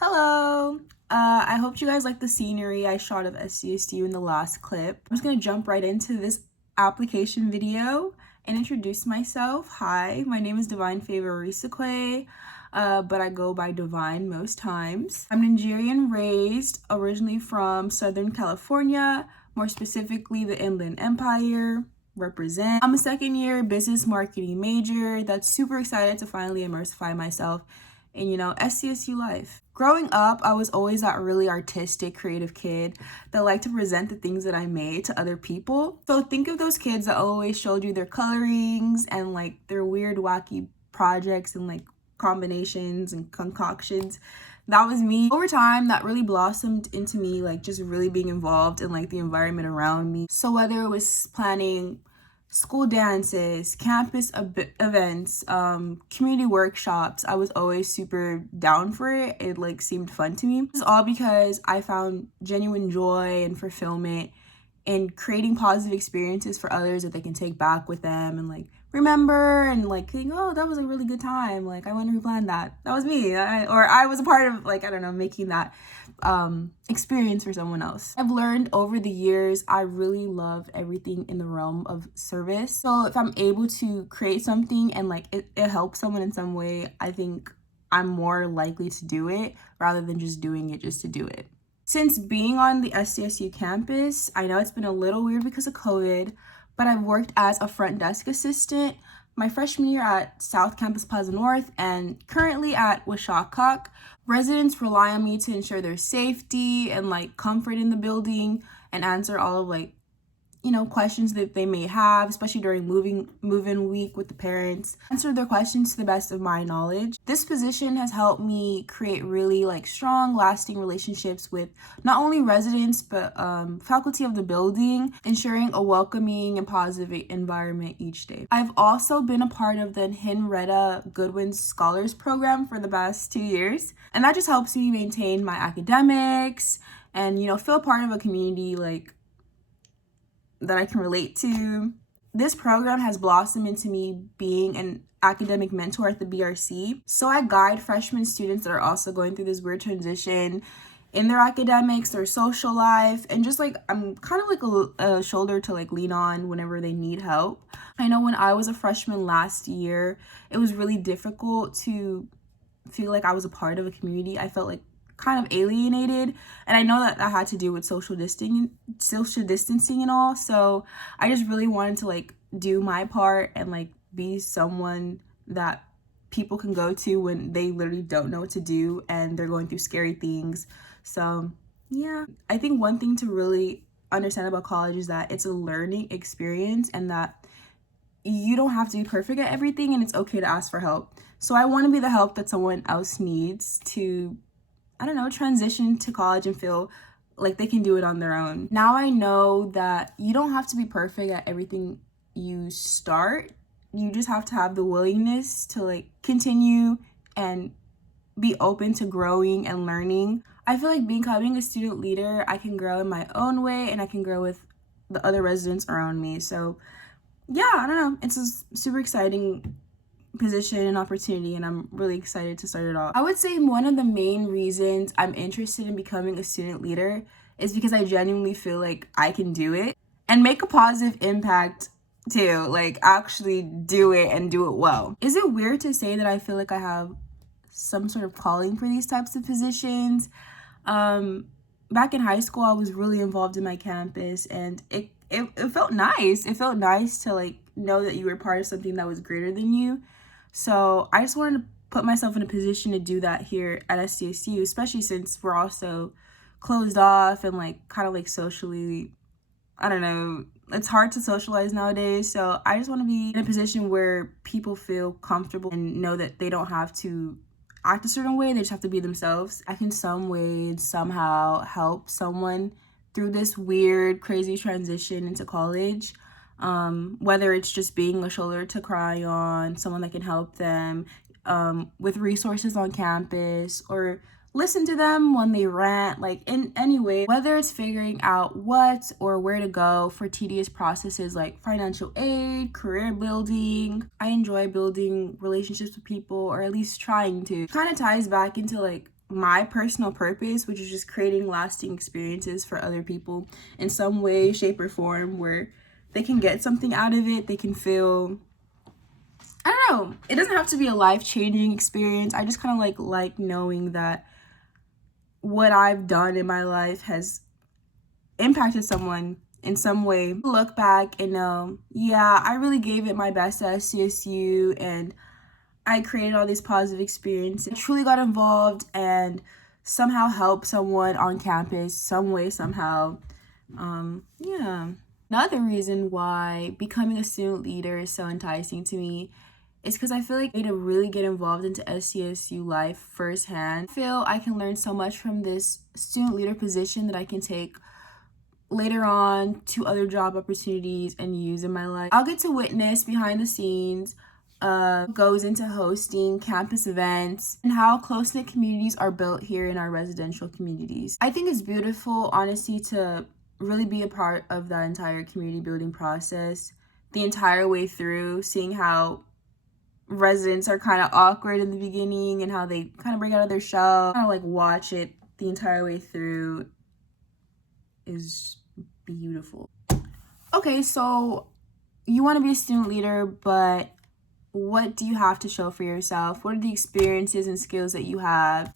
Hello! I hope you guys like the scenery I shot of SCSU in the last clip. I'm just gonna jump right into this application video and introduce myself. Hi, my name is Divine Favor Risakwe, but I go by Divine most times. I'm Nigerian raised, originally from Southern California, more specifically the Inland Empire. Represent. I'm a second year business marketing major that's super excited to finally immersify myself in, SCSU life. Growing up, I was always that really artistic, creative kid that liked to present the things that I made to other people. So think of those kids that always showed you their colorings and like their weird, wacky projects and like combinations and concoctions. That was me. Over time, that really blossomed into me like just really being involved in like the environment around me. So whether it was planning school dances, campus events, community workshops, I was always super down for it. It like seemed fun to me. This is all because I found genuine joy and fulfillment in creating positive experiences for others that they can take back with them and like remember and like think, oh, that was a really good time. Like, I wonder who planned that. That was me. I was a part of like, I don't know, making that experience for someone else. I've learned over the years, I really love everything in the realm of service. So if I'm able to create something and like it helps someone in some way, I think I'm more likely to do it rather than just doing it just to do it. Since being on the SCSU campus, I know it's been a little weird because of COVID, but I've worked as a front desk assistant my freshman year at South Campus Plaza North and currently at Washakak. Residents rely on me to ensure their safety and like comfort in the building and answer all of like questions that they may have, especially during move-in week with the parents. Answer their questions to the best of my knowledge. This position has helped me create really like strong, lasting relationships with not only residents but faculty of the building, ensuring a welcoming and positive environment each day. I've also been a part of the Henrietta Goodwin Scholars Program for the past 2 years, and that just helps me maintain my academics and feel a part of a community like that I can relate to. This program has blossomed into me being an academic mentor at the BRC. So I guide freshman students that are also going through this weird transition in their academics, their social life, and just like I'm kind of like a shoulder to like lean on whenever they need help. I know when I was a freshman last year, it was really difficult to feel like I was a part of a community. I felt like kind of alienated, and I know that had to do with social distancing and all. So I just really wanted to like do my part and like be someone that people can go to when they literally don't know what to do and they're going through scary things. So yeah, I think one thing to really understand about college is that it's a learning experience and that you don't have to be perfect at everything and it's okay to ask for help. So I want to be the help that someone else needs to, I don't know, transition to college and feel like they can do it on their own. Now I know that you don't have to be perfect at everything you start. You just have to have the willingness to like continue and be open to growing and learning. I feel like becoming a student leader, I can grow in my own way and I can grow with the other residents around me. So yeah, I don't know. It's a super exciting position and opportunity, and I'm really excited to start it off. I would say one of the main reasons I'm interested in becoming a student leader is because I genuinely feel like I can do it and make a positive impact too, like actually do it and do it well. Is it weird to say that I feel like I have some sort of calling for these types of positions? Back in high school, I was really involved in my campus, and it felt nice. It felt nice to like know that you were part of something that was greater than you. So I just wanted to put myself in a position to do that here at SCSU, especially since we're also closed off and like kind of like socially, I don't know, it's hard to socialize nowadays. So I just want to be in a position where people feel comfortable and know that they don't have to act a certain way. They just have to be themselves. I can some way somehow help someone through this weird, crazy transition into college. Whether it's just being a shoulder to cry on, someone that can help them with resources on campus, or listen to them when they rant, like in any way, whether it's figuring out what or where to go for tedious processes like financial aid, career building. I enjoy building relationships with people, or at least trying to. It kind of ties back into like my personal purpose, which is just creating lasting experiences for other people in some way, shape, or form where they can get something out of it. They can feel, I don't know, it doesn't have to be a life-changing experience. I just kind of like knowing that what I've done in my life has impacted someone in some way. Look back and know, yeah, I really gave it my best at SCSU and I created all these positive experiences. I truly got involved and somehow helped someone on campus, some way, somehow. Yeah. Another reason why becoming a student leader is so enticing to me is because I feel like I need to really get involved into SCSU life firsthand. I feel I can learn so much from this student leader position that I can take later on to other job opportunities and use in my life. I'll get to witness behind the scenes goes into hosting campus events and how close-knit communities are built here in our residential communities. I think it's beautiful, honestly, to really be a part of the entire community building process the entire way through, seeing how residents are kind of awkward in the beginning and how they kind of break out of their shell. Kind of like watch it the entire way through is beautiful. Okay, so you want to be a student leader, but what do you have to show for yourself? What are the experiences and skills that you have?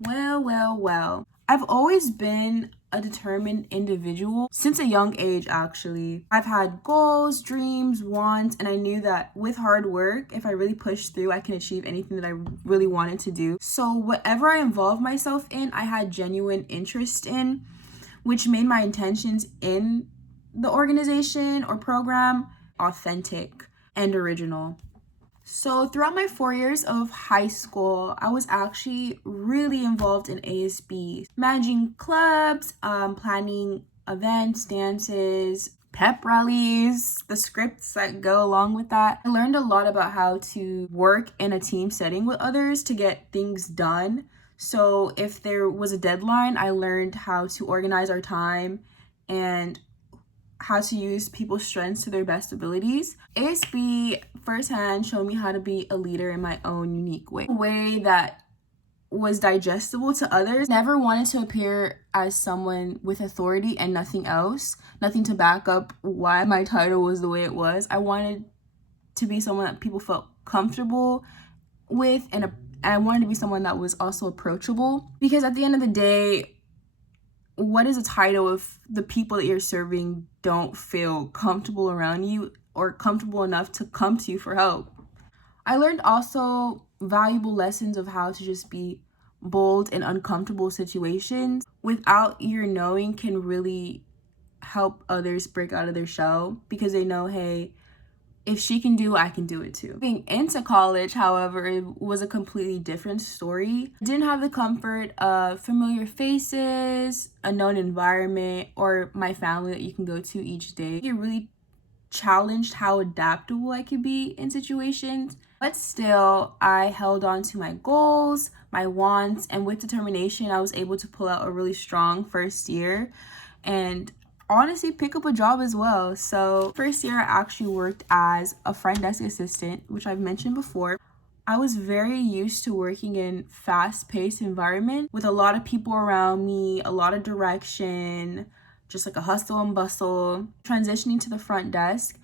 Well. I've always been a determined individual since a young age, actually. I've had goals, dreams, wants, and I knew that with hard work, if I really pushed through, I can achieve anything that I really wanted to do. So whatever I involved myself in, I had genuine interest in, which made my intentions in the organization or program authentic and original. So throughout my 4 years of high school, I was actually really involved in ASB, managing clubs, planning events, dances, pep rallies, the scripts that go along with that. I learned a lot about how to work in a team setting with others to get things done. So if there was a deadline, I learned how to organize our time and how to use people's strengths to their best abilities. ASB firsthand showed me how to be a leader in my own unique way, a way that was digestible to others. Never wanted to appear as someone with authority and nothing else, nothing to back up why my title was the way it was. I wanted to be someone that people felt comfortable with, and I wanted to be someone that was also approachable, because at the end of the day, what is a title if the people that you're serving don't feel comfortable around you or comfortable enough to come to you for help? I learned also valuable lessons of how to just be bold in uncomfortable situations without your knowing can really help others break out of their shell, because they know, hey, if she can do it, I can do it too. Being into college, however, it was a completely different story. I didn't have the comfort of familiar faces, a known environment, or my family that you can go to each day. It really challenged how adaptable I could be in situations. But still, I held on to my goals, my wants, and with determination, I was able to pull out a really strong first year and honestly pick up a job as well. So first year, I actually worked as a front desk assistant, which I've mentioned before. I was very used to working in fast-paced environment with a lot of people around me, a lot of direction, just like a hustle and bustle. Transitioning to the front desk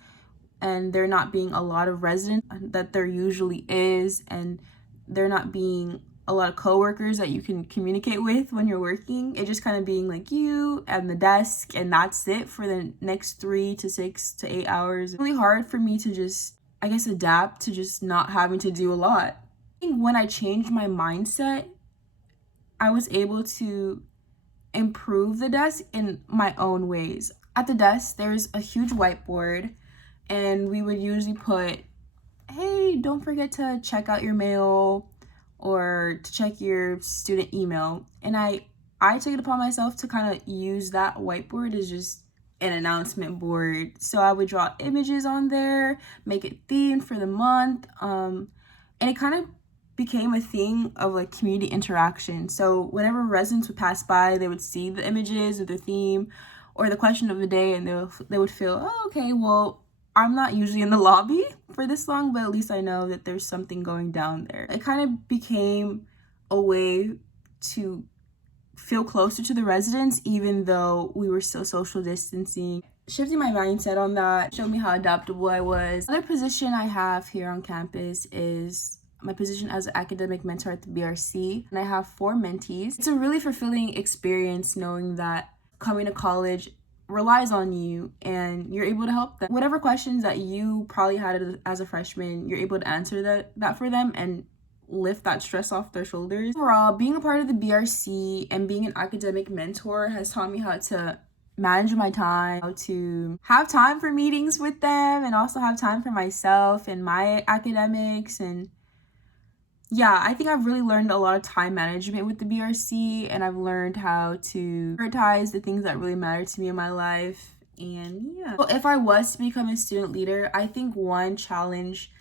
and there not being a lot of residents that there usually is, and there not being a lot of coworkers that you can communicate with when you're working, it just kind of being like you and the desk, and that's it for the next 3 to 6 to 8 hours. It's really hard for me to just, I guess, adapt to just not having to do a lot. I think when I changed my mindset, I was able to improve the desk in my own ways. At the desk, there's a huge whiteboard, and we would usually put, hey, don't forget to check out your mail or to check your student email. And I took it upon myself to kind of use that whiteboard as just an announcement board. So I would draw images on there, make it themed for the month, and it kind of became a thing of like community interaction. So whenever residents would pass by, they would see the images of the theme or the question of the day, and they would feel, oh, okay, well, I'm not usually in the lobby for this long, but at least I know that there's something going down there. It kind of became a way to feel closer to the residents even though we were still social distancing. Shifting my mindset on that showed me how adaptable I was. Another position I have here on campus is my position as an academic mentor at the BRC, and I have 4 mentees. It's a really fulfilling experience knowing that coming to college relies on you and you're able to help them. Whatever questions that you probably had as a freshman, you're able to answer that for them and lift that stress off their shoulders. Overall, being a part of the BRC and being an academic mentor has taught me how to manage my time, how to have time for meetings with them, and also have time for myself and my academics. And yeah, I think I've really learned a lot of time management with the BRC, and I've learned how to prioritize the things that really matter to me in my life. And yeah, well, if I was to become a student leader, I think one challenge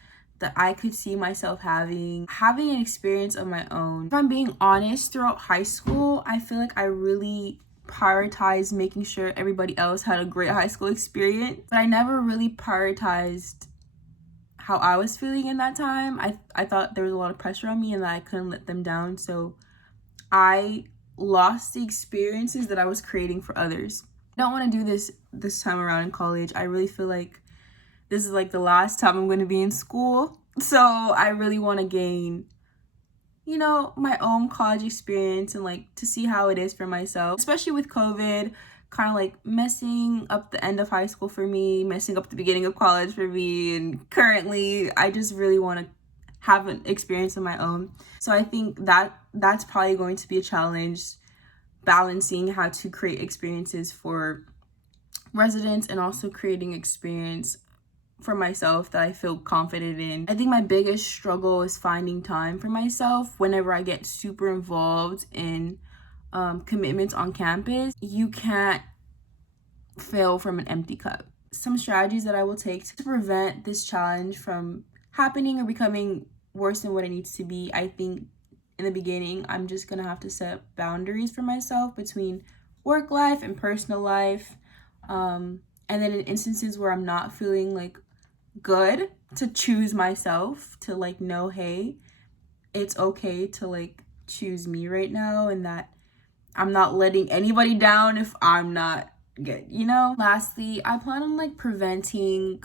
that I could see myself having an experience of my own. If I'm being honest, throughout high school, I feel like I really prioritized making sure everybody else had a great high school experience, but I never really prioritized how I was feeling in that time. I thought there was a lot of pressure on me and that I couldn't let them down, so I lost the experiences that I was creating for others. I don't want to do this time around in college. I really feel like this is like the last time I'm going to be in school, so I really want to gain, you know, my own college experience and like to see how it is for myself, especially with COVID kind of like messing up the end of high school for me, messing up the beginning of college for me, and currently I just really want to have an experience of my own. So I think that's probably going to be a challenge, balancing how to create experiences for residents and also creating experience for myself that I feel confident in. I think my biggest struggle is finding time for myself whenever I get super involved in commitments on campus. You can't fill from an empty cup. Some strategies that I will take to prevent this challenge from happening or becoming worse than what it needs to be. I think in the beginning, I'm just gonna have to set boundaries for myself between work life and personal life. And then in instances where I'm not feeling like good, to choose myself, to like know, hey, it's okay to like choose me right now, and that I'm not letting anybody down if I'm not good, you know? Lastly, I plan on like preventing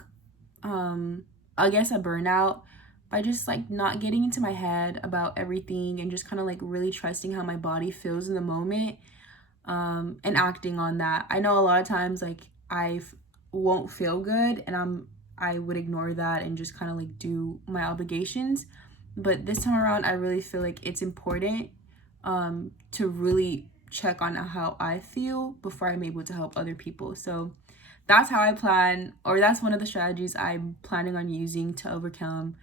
I guess a burnout by just like not getting into my head about everything and just kind of like really trusting how my body feels in the moment, and acting on that. I know a lot of times like I won't feel good and I would ignore that and just kind of like do my obligations, but this time around I really feel like it's important to really check on how I feel before I'm able to help other people. So that's how I plan, or that's one of the strategies I'm planning on using to overcome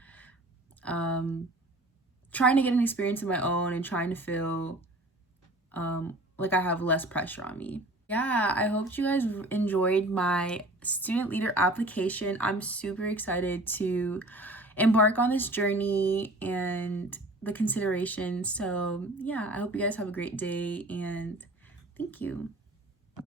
trying to get an experience of my own and trying to feel like I have less pressure on me. Yeah, I hope you guys enjoyed my student leader application. I'm super excited to embark on this journey and the consideration. So yeah, I hope you guys have a great day, and thank you.